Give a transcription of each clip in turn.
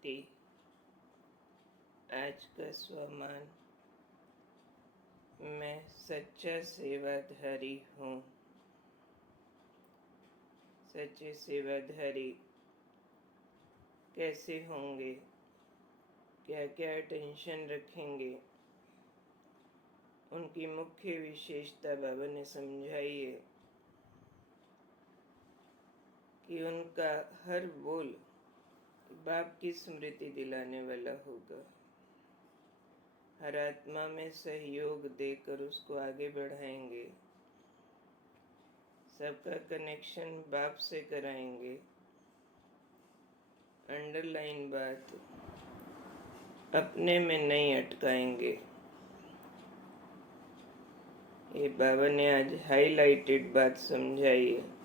शांति। आज का स्वमान। मैं सच्चा सेवाधारी हूँ। सच्चे सेवाधारी कैसे होंगे, क्या क्या टेंशन रखेंगे, उनकी मुख्य विशेषता बाबा ने समझाई है कि उनका हर बोल बाप की स्मृति दिलाने वाला होगा। हर आत्मा में सहयोग देकर उसको आगे बढ़ाएंगे। सबका कनेक्शन बाप से कराएंगे। अंडरलाइन बात, अपने में नहीं अटकाएंगे। ये बाबा ने आज हाईलाइटेड बात समझाई है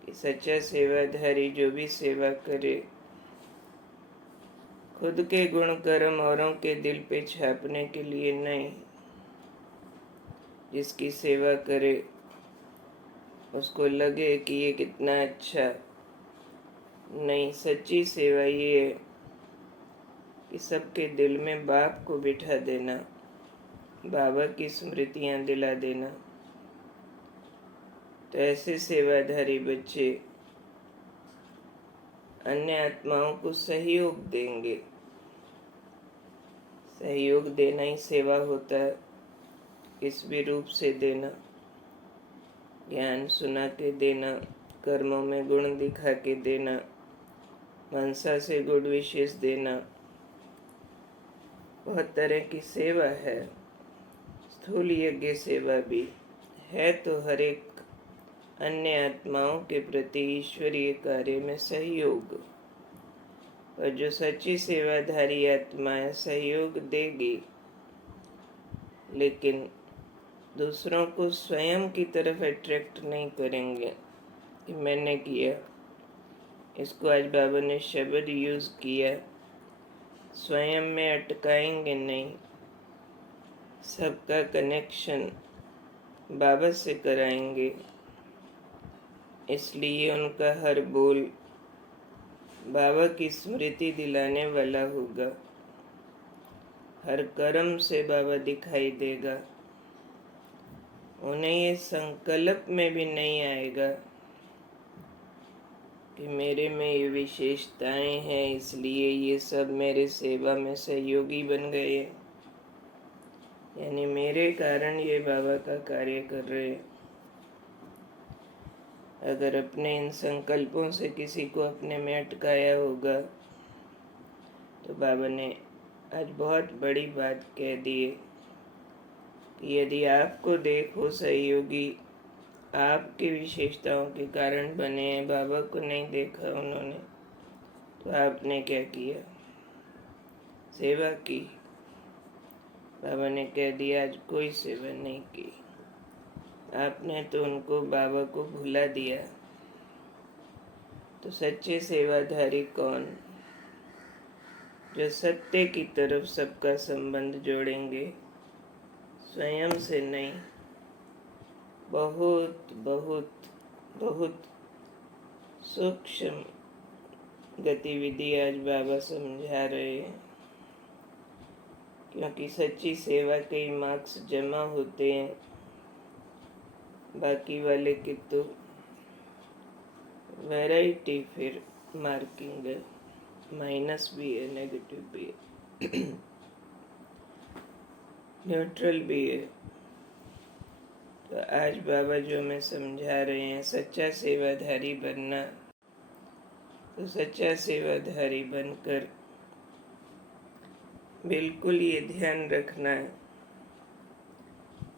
कि सच्चा सेवाधारी जो भी सेवा करे, खुद के गुण कर्म औरों के दिल पे छापने के लिए नहीं, जिसकी सेवा करे उसको लगे कि ये कितना अच्छा। नहीं, सच्ची सेवा ये है कि सबके दिल में बाप को बिठा देना, बाबा की स्मृतियां दिला देना। तो ऐसे सेवाधारी बच्चे अन्य आत्माओं को सहयोग देंगे। सहयोग देना ही सेवा होता है। किस भी रूप से देना, ज्ञान सुना के देना, कर्मों में गुण दिखा के देना, मनसा से गुड विशेष देना, बहुत तरह की सेवा है। स्थूल यज्ञ सेवा भी है। तो हर एक अन्य आत्माओं के प्रति ईश्वरीय कार्य में सहयोग, और जो सच्ची सेवाधारी आत्माएं सहयोग देगी, लेकिन दूसरों को स्वयं की तरफ अट्रैक्ट नहीं करेंगे कि मैंने किया। इसको आज बाबा ने शब्द यूज किया, स्वयं में अटकाएंगे नहीं। सबका कनेक्शन बाबा से कराएंगे। इसलिए उनका हर बोल बाबा की स्मृति दिलाने वाला होगा। हर कर्म से बाबा दिखाई देगा। उन्हें ये संकल्प में भी नहीं आएगा कि मेरे में ये विशेषताएं हैं इसलिए ये सब मेरे सेवा में सहयोगी बन गए, यानी मेरे कारण ये बाबा का कार्य कर रहे हैं। अगर अपने इन संकल्पों से किसी को अपने में अटकाया होगा तो बाबा ने आज बहुत बड़ी बात कह दी है कि यदि आपको देखो सहयोगी आपकी विशेषताओं के कारण बने हैं, बाबा को नहीं देखा उन्होंने, तो आपने क्या किया? सेवा की। बाबा ने कह दिया आज कोई सेवा नहीं की। आपने तो उनको बाबा को भुला दिया। तो सच्चे सेवाधारी कौन? जो सत्य की तरफ सबका संबंध जोड़ेंगे, स्वयं से नहीं। बहुत बहुत बहुत सूक्ष्म गतिविधि आज बाबा समझा रहे हैं, क्योंकि सच्ची सेवा के मार्क्स जमा होते हैं, बाकी वाले की तो वैरायटी फिर मार्किंग है, माइनस भी है, नेगेटिव भी है, न्यूट्रल भी है। तो आज बाबा जो हमें समझा रहे हैं सच्चा सेवाधारी बनना, तो सच्चा सेवाधारी बनकर बिल्कुल ये ध्यान रखना है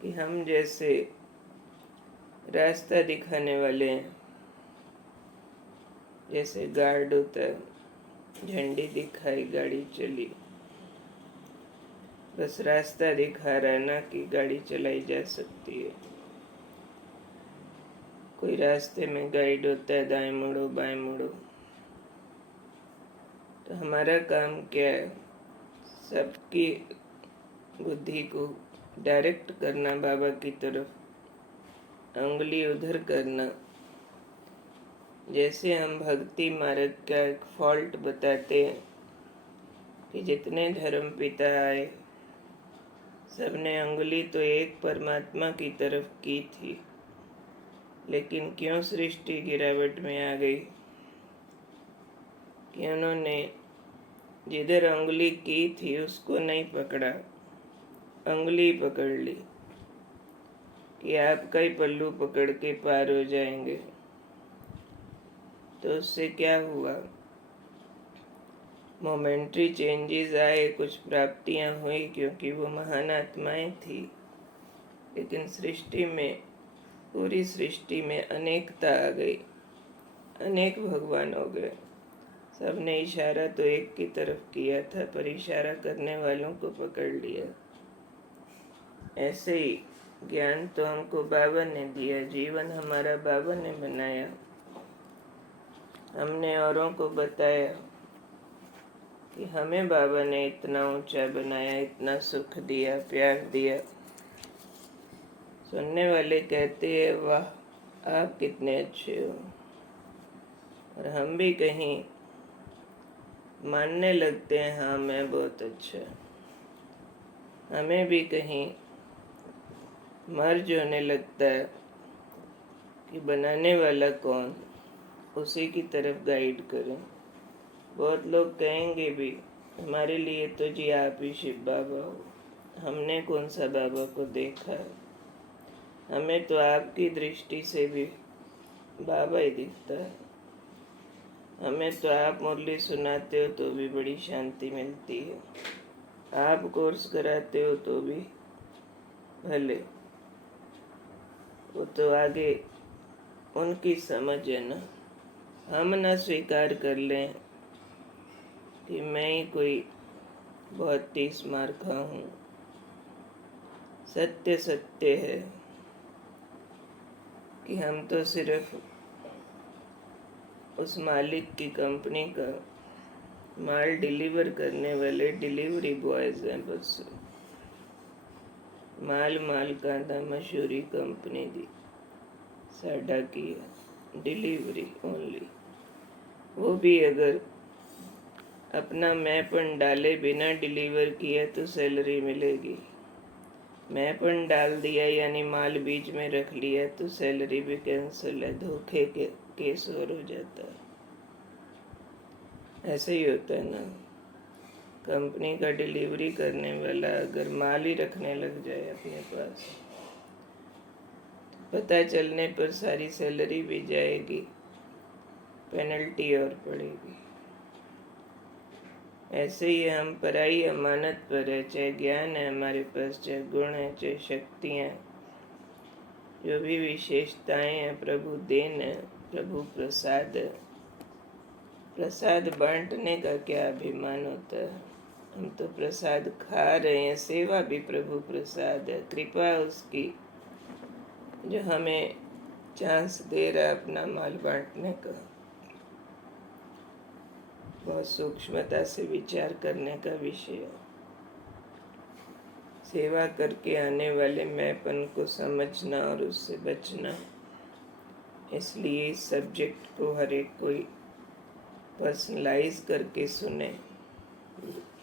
कि हम जैसे रास्ता दिखाने वाले हैं, जैसे गार्ड होता है, झंडी दिखाई गाड़ी चली, बस रास्ता दिखा रहा है ना कि गाड़ी चलाई जा सकती है। कोई रास्ते में गाइड होता है, दाएं मुड़ो बाएं मुड़ो। तो हमारा काम क्या है? सबकी बुद्धि को डायरेक्ट करना बाबा की तरफ, उंगली उधर करना जैसे हम भक्ति मार्ग का एक फॉल्ट बताते हैं कि जितने धर्म पिता आए सबने अंगुली तो एक परमात्मा की तरफ की थी, लेकिन क्यों सृष्टि गिरावट में आ गई कि उन्होंने जिधर अंगुली की थी उसको नहीं पकड़ा, अंगुली पकड़ ली कि आपका ही पल्लू पकड़ के पार हो जाएंगे। तो उससे क्या हुआ, मोमेंट्री चेंजेस आए, कुछ प्राप्तियां हुई क्योंकि वो महान आत्माएं थी, लेकिन सृष्टि में, पूरी सृष्टि में अनेकता आ गई, अनेक भगवान हो गए। सबने इशारा तो एक की तरफ किया था, पर इशारा करने वालों को पकड़ लिया। ऐसे ही ज्ञान तो हमको बाबा ने दिया, जीवन हमारा बाबा ने बनाया, हमने औरों को बताया कि हमें बाबा ने इतना ऊंचा बनाया, इतना सुख दिया, प्यार दिया। सुनने वाले कहते हैं वाह आप कितने अच्छे हो, और हम भी कहीं मानने लगते हैं हाँ मैं बहुत अच्छा। हमें भी कहीं मर्ज होने लगता है कि बनाने वाला कौन, उसी की तरफ गाइड करें। बहुत लोग कहेंगे भी हमारे लिए तो जी आप ही शिव बाबा हो, हमने कौन सा बाबा को देखा है, हमें तो आपकी दृष्टि से भी बाबा ही दिखता है। हमें तो आप मुरली सुनाते हो तो भी बड़ी शांति मिलती है, आप कोर्स कराते हो तो भी भले, वो तो आगे उनकी समझ है ना। हम ना स्वीकार कर लें कि मैं ही कोई बहुत 30 मार्का हूँ। सत्य सत्य है कि हम तो सिर्फ उस मालिक की कंपनी का माल डिलीवर करने वाले डिलीवरी बॉयज हैं बस। माल का था मशहूरी कंपनी दी, साडा की डिलीवरी ओनली। वो भी अगर अपना मैपन डाले बिना डिलीवर किया तो सैलरी मिलेगी, मैपन डाल दिया यानी माल बीच में रख लिया तो सैलरी भी कैंसिल है, धोखे के केस और हो जाता है। ऐसे ही होता है ना, कंपनी का डिलीवरी करने वाला अगर माल ही रखने लग जाए अपने पास, पता चलने पर सारी सैलरी भी जाएगी, पेनल्टी और पड़ेगी। ऐसे ही हम पराई अमानत पर है, चाहे ज्ञान है हमारे पास, चाहे गुण है, चाहे शक्तियाँ, जो भी विशेषताएं हैं, प्रभु देन है, प्रभु प्रसाद है। प्रसाद बांटने का क्या अभिमान होता है, हम तो प्रसाद खा रहे हैं। सेवा भी प्रभु प्रसाद है, कृपा उसकी जो हमें चांस दे रहा है अपना माल बांटने का। बहुत सूक्ष्मता से विचार करने का विषय है। सेवा करके आने वाले मैंपन को समझना और उससे बचना। इसलिए इस सब्जेक्ट को हर एक कोई पर्सनलाइज करके सुने,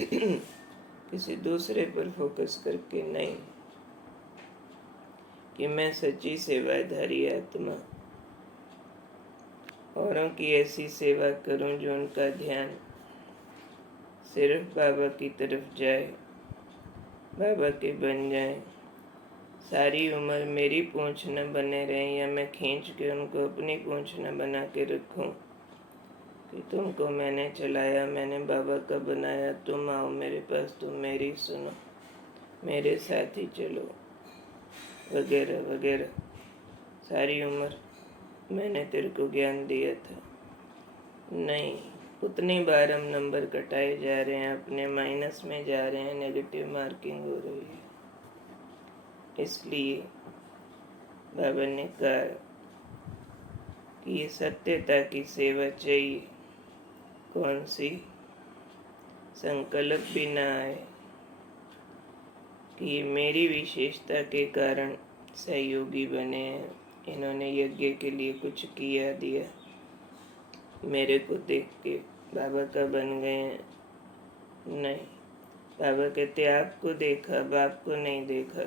किसी दूसरे पर फोकस करके नहीं कि मैं सच्ची सेवाधारी आत्मा औरों की ऐसी सेवा करूं जो उनका ध्यान सिर्फ बाबा की तरफ जाए, बाबा के बन जाए। सारी उम्र मेरी पूंछ न बने रहें या मैं खींच के उनको अपनी पूंछ न बना के रखूं कि तुमको मैंने चलाया, मैंने बाबा का बनाया, तुम आओ मेरे पास, तुम मेरी सुनो, मेरे साथ ही चलो, वगैरह वगैरह। सारी उम्र मैंने तेरे को ज्ञान दिया था, नहीं, उतनी बार हम नंबर कटाए जा रहे हैं, अपने माइनस में जा रहे हैं, नेगेटिव मार्किंग हो रही है। इसलिए बाबा ने कहा कि ये सत्यता की सेवा चाहिए। कौन सी? संकल्प भी ना आए कि ये मेरी विशेषता के कारण सहयोगी बने हैं, इन्होंने यज्ञ के लिए कुछ किया दिया, मेरे को देख के बाबा का बन गए हैं। नहीं, बाबा कहते आपको देखा, बाप को नहीं देखा,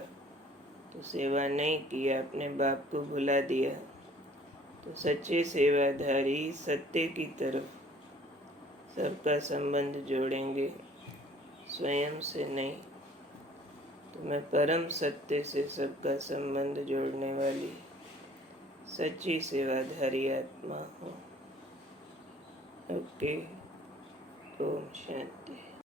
तो सेवा नहीं की, आपने बाप को भुला दिया। तो सच्चे सेवाधारी सत्य की तरफ सबका संबंध जोड़ेंगे, स्वयं से नहीं। तो मैं परम सत्य से सबका संबंध जोड़ने वाली सच्ची सेवाधारी आत्मा हूँ। ओके, ओम शांति।